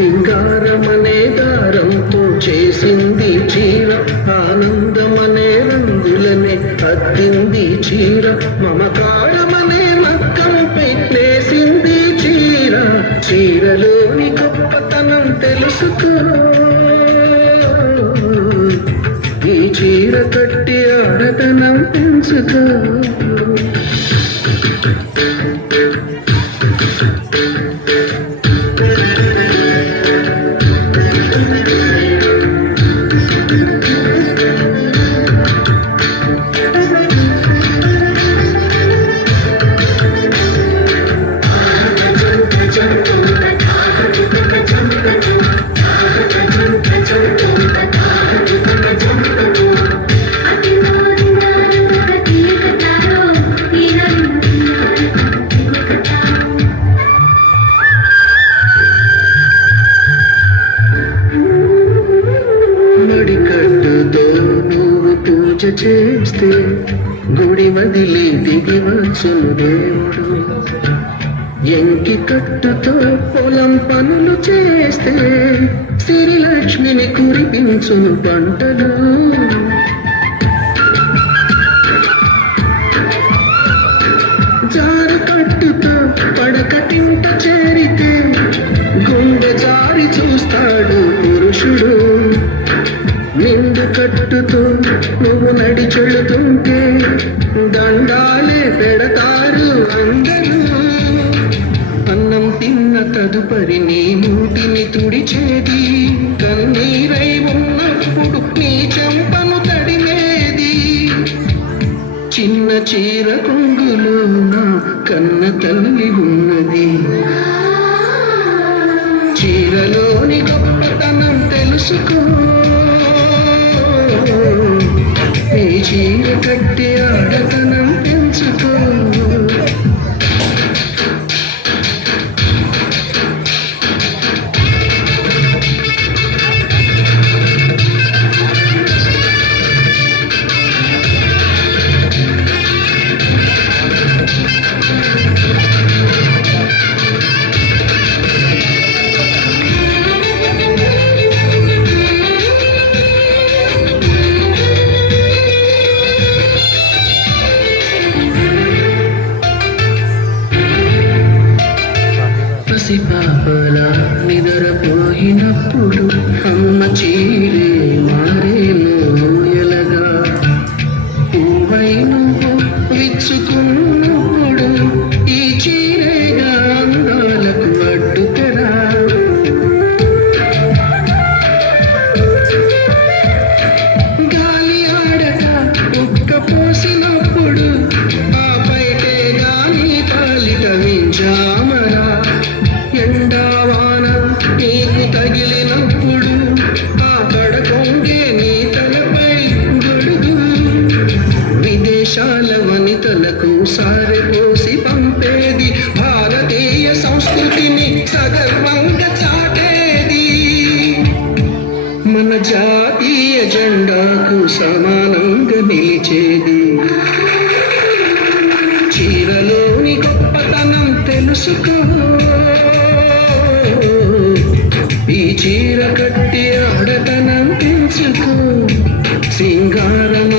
సింగారమనే దారంతో చేసింది చీర, ఆనందమనే రంగులనే అద్దింది చీర, మమకారమనే మక్కంపై నేసింది చీర. చీరలోని గొప్పతనం తెలుసుకో, ఈ చీర కట్టి ఆడతనం పెంచుకో. పూజ చేస్తే గుడి వదిలి దిగి వచ్చును దేవుడు, ఎంకి కట్టుతో పొలం పనులు చేస్తే శ్రీలక్ష్మిని కురిపించును పంటలు. జారు కట్టుతో పడకటింట చేరితే గుండె జారి చూస్తాడు పురుషుడు. నిండు కట్టుతో నువ్వు నడిచెళుతుంటే దండాలే పెడతారు అందరూ. అన్నం తిన్న తదుపరి నీ మూటిని తుడిచేది, కన్నీరై ఉన్నప్పుడు నీ చెంపను తడిమేది. చిన్న చీర కొంగులో నా కన్న తల్లి ఉన్నది, చీరలోని గొప్పతనం తెలుసుకో. ఈ చీర కట్టి ఆడతనం పెంచుకో. పాపలా నిద్రపోయినప్పుడు అమ్మ చీరే మారేను ఎలగా, పువ్వై నువ్వు విచ్చుకున్నప్పుడు ఈ చీరేగా అందాలకు అడ్డుకరా. గాలి ఆడగా ఉక్క పోసినప్పుడు ఆ బయటే గాలి పాలిట వింజామరా. ఎండావాన నీకు తగిలినప్పుడు ఆ కడకొంగే నీ తలపై గొడుగు. విదేశాల వనితలకు సారెపోసి పంపేది, భారతీయ సంస్కృతిని సగర్వంగా చాటేది. మన జాతీయ జెండాకు సమానంగా నిలిచేది. చీరలోని గొప్పతనం తెలుసుకో, ఈ చీర కట్టి ఆడతనం పెంచుకో. సింగారమ